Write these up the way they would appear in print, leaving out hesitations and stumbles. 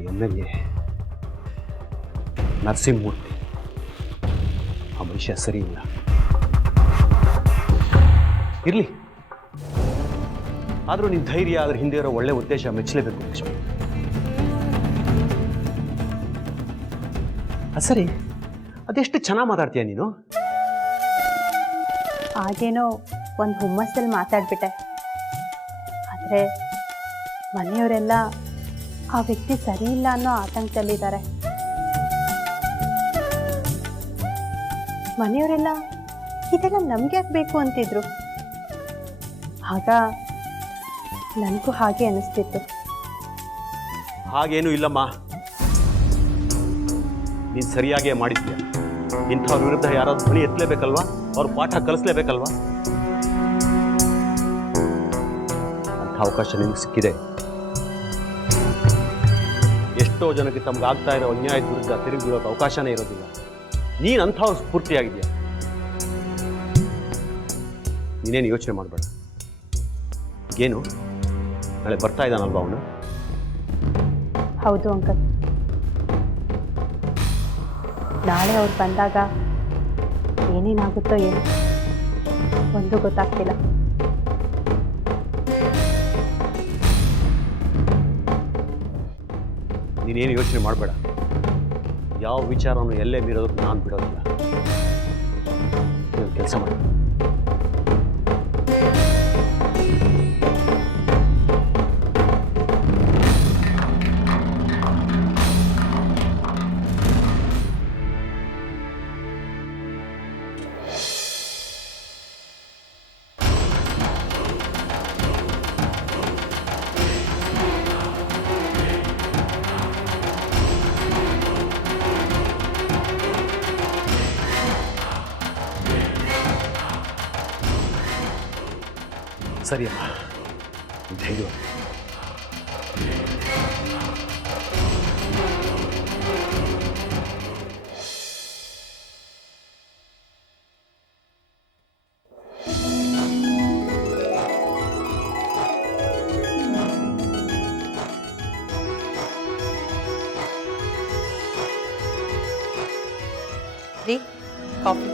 MLA Narasimhamurthy ಆ ಮನುಷ್ಯ ಸರಿ ಇಲ್ಲ. ಇರಲಿ, ಆದರೂ ನಿನ್ನ ಧೈರ್ಯ, ಅದ್ರ ಹಿಂದೆ ಇರೋ ಒಳ್ಳೆ ಉದ್ದೇಶ ಮೆಚ್ಚಲೇಬೇಕು ಲಕ್ಷ್ಮಿ. ಸರಿ, ಅದೆಷ್ಟು ಚೆನ್ನಾಗಿ ಮಾತಾಡ್ತೀಯ ನೀನು. ಹಾಗೇನೋ ಒಂದು ಹುಮ್ಮಸ್ಸಲ್ಲಿ ಮಾತಾಡ್ಬಿಟ್ಟೆ. ಆದರೆ ಮನೆಯವರೆಲ್ಲ ಆ ವ್ಯಕ್ತಿ ಸರಿ ಇಲ್ಲ ಅನ್ನೋ ಆತಂಕದಲ್ಲಿದ್ದಾರೆ. ಮನೆಯವರೆಲ್ಲ ಇದೆಲ್ಲ ನಮ್ಗೆ ಯಾಕೆ ಬೇಕು ಅಂತಿದ್ರು. ಆಗ ನನಗೂ ಹಾಗೆ ಅನಿಸ್ತಿತ್ತು. ಹಾಗೇನೂ ಇಲ್ಲಮ್ಮ, ನೀನು ಸರಿಯಾಗೇ ಮಾಡಿದ್ಯಾ. ಇಂಥವ್ರ ವಿರುದ್ಧ ಯಾರಾದ್ರೂ ಧ್ವನಿ ಎತ್ತಲೇಬೇಕಲ್ವಾ, ಅವ್ರ ಪಾಠ ಕಲಿಸ್ಲೇಬೇಕಲ್ವಾ. ಅಂಥ ಅವಕಾಶ ನಿನಗೆ ಸಿಕ್ಕಿದೆ. ಎಷ್ಟೋ ಜನಕ್ಕೆ ತಮ್ಗಾಗ್ತಾ ಇರೋ ಅನ್ಯಾಯದ ವಿರುದ್ಧ ತಿರುಗಿ ಬೀಳೋಕೆ ಅವಕಾಶನೇ ಇರೋದಿಲ್ಲ. ನೀನು ಅಂಥವ್ರು ಸ್ಫೂರ್ತಿಯಾಗಿದೆಯಾ. ನೀನೇನು ಯೋಚನೆ ಮಾಡಬೇಡ. ಏನು ನಾಳೆ ಬರ್ತಾ ಇದ್ದಾನಲ್ವಾ ಅವನು? ಹೌದು ಅಂಕಲ್. ನಾಳೆ ಅವ್ರು ಬಂದಾಗ ಏನೇನಾಗುತ್ತೋ ಏನು ಒಂದು ಗೊತ್ತಾಗ್ತಿಲ್ಲ. ನೀನೇನು ಯೋಚನೆ ಮಾಡಬೇಡ. ಯಾವ ವಿಚಾರವನ್ನು ಎಲ್ಲೇ ಮೀರೋದಕ್ಕೆ ನಾನು ಬಿಡೋದಿಲ್ಲ. ನೀವು ಕೆಲಸ ಮಾಡಿ. ಸರಿ ಅಮ್ಮ, ಧೈರ್ಯ. ರೀ, ಕಾಫಿ.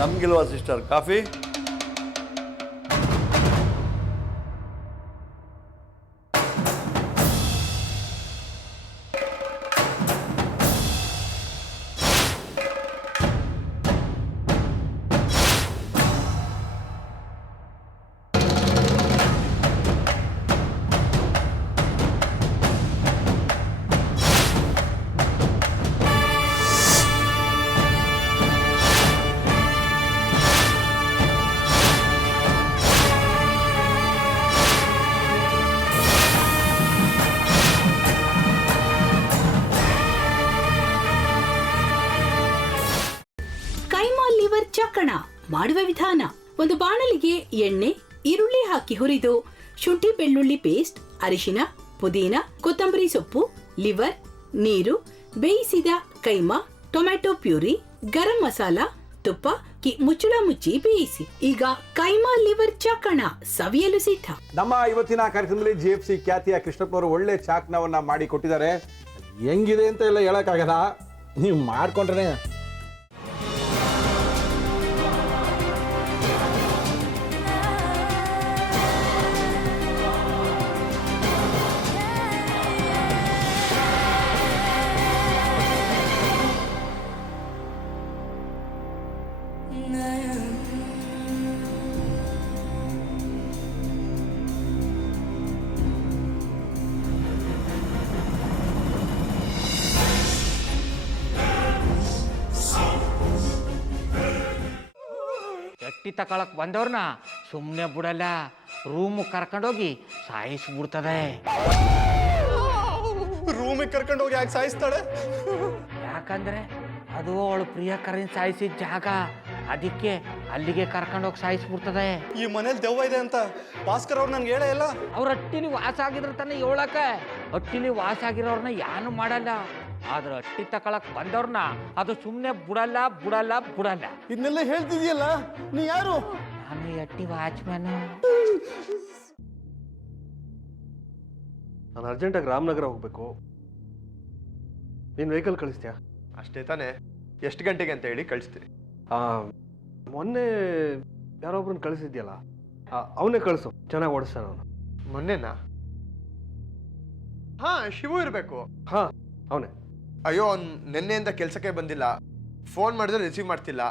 ನಮ್ಗಿಲ್ವಾ ಸಿಸ್ಟರ್ ಕಾಫಿ? ಚಕ್ಕಣ ಮಾಡುವ ವಿಧಾನ: ಒಂದು ಬಾಣಲಿಗೆ ಎಣ್ಣೆ, ಈರುಳ್ಳಿ ಹಾಕಿ ಹುರಿದು ಶುಂಠಿ ಬೆಳ್ಳುಳ್ಳಿ ಪೇಸ್ಟ್, ಅರಿಶಿನ, ಪುದೀನ, ಕೊತ್ತಂಬರಿ ಸೊಪ್ಪು, ಲಿವರ್, ನೀರು, ಬೇಯಿಸಿದ ಕೈಮಾ, ಟೊಮ್ಯಾಟೊ ಪ್ಯೂರಿ, ಗರಂ ಮಸಾಲ, ತುಪ್ಪ ಮುಚ್ಚಳ ಮುಚ್ಚಿ ಬೇಯಿಸಿ. ಈಗ ಕೈಮಾ ಲಿವರ್ ಚಾಕಣ ಸವಿಯಲು ಸಿದ್ಧ. ನಮ್ಮ ಇವತ್ತಿನ ಕಾರ್ಯಕ್ರಮದಲ್ಲಿ GFC ಖ್ಯಾತಿಯ ಕೃಷ್ಣಪ್ಪನವರು ಒಳ್ಳೆ ಚಾಕ್ನವನ್ನ ಮಾಡಿ ಕೊಟ್ಟಿದ್ದಾರೆ. ಹೆಂಗಿದೆ ಅಂತ ಎಲ್ಲ ಹೇಳಕ್ಕಾಗಲ್ಲ, ನೀವು ಮಾಡ್ಕೊಂಡ್ರೆ. ಎಟ್ಟಿ ತಕೊಳಕ್ ಬಂದವ್ರನ್ನ ಸುಮ್ಮನೆ ಬಿಡಲ್ಲ, ರೂಮ್ ಕರ್ಕೊಂಡೋಗಿ ಸಾಯಿಸ್ಬಿಡ್ತದೆ. ರೂಮಿಗೆ ಕರ್ಕೊಂಡೋಗಿ ಯಾಕೆ ಸಾಯಿಸ್ತಾಳೆ? ಯಾಕಂದ್ರೆ ಅದು ಅವಳು ಪ್ರಿಯಕರನ್ ಸಾಯಿಸಿದ ಜಾಗ, ಅದಕ್ಕೆ ಅಲ್ಲಿಗೆ ಕರ್ಕೊಂಡೋಗಿ ಸಾಯಿಸ್ಬಿಡ್ತದೆ. ಈ ಮನೇಲಿ ದೆವ್ವ ಇದೆ ಅಂತ ಭಾಸ್ಕರ್ ಅವ್ರು ನನ್ಗೆ ಹೇಳೇ ಇಲ್ಲ. ಅವ್ರ ಹಟ್ಟಿಲಿ ವಾಸ ಆಗಿದ್ರ ತಾನೆ ಹೇಳಕ. ಹಟ್ಟಿಲಿ ವಾಸ ಆಗಿರೋರ್ನ ಯಾನು ಮಾಡಲ್ಲ, ಆದ್ರೆ ಅಟ್ಟಿ ತಕೊಳಕ್ ಬಂದವ್ರನ್ನ ಅದು ಸುಮ್ಮನೆ ಬಿಡಲ್ಲ ಬಿಡಲ್ಲ ಬಿಡಲ್ಲ. ಇದನ್ನೆಲ್ಲ ಹೇಳ್ತಿದ್ಯಲ್ಲ, ನೀ ಯಾರು? ನಾನು ಅಟ್ಟಿ ವಾಚ್ಮ್ಯಾನ್. ನಾನು ಅರ್ಜೆಂಟಾಗಿ ರಾಮನಗರ ಹೋಗ್ಬೇಕು. ನೀನು ವೆಹಿಕಲ್ ಕಳಿಸ್ತೀಯಾ? ಅಷ್ಟೇ ತಾನೇ? ಎಷ್ಟು ಗಂಟೆಗೆ ಅಂತ ಹೇಳಿ ಕಳಿಸ್ತೀನಿ. ಮೊನ್ನೆ ಯಾರೊಬ್ರನ್ನ ಕಳಿಸಿದ್ಯಲ್ಲ, ಅವನೇ ಕಳಿಸು, ಚೆನ್ನಾಗಿ ಓಡಿಸ್ತಾನೆ ಅವನು. ಮೊನ್ನೆನಾ? ಹಾ, ಶಿವು ಇರಬೇಕು. ಹಾಂ, ಅವನೇ. ಅಯ್ಯೋ, ಅವ್ನು ನಿನ್ನೆಯಿಂದ ಕೆಲಸಕ್ಕೆ ಬಂದಿಲ್ಲ. ಫೋನ್ ಮಾಡಿದ್ರೆ ರಿಸೀವ್ ಮಾಡ್ತಿಲ್ಲ.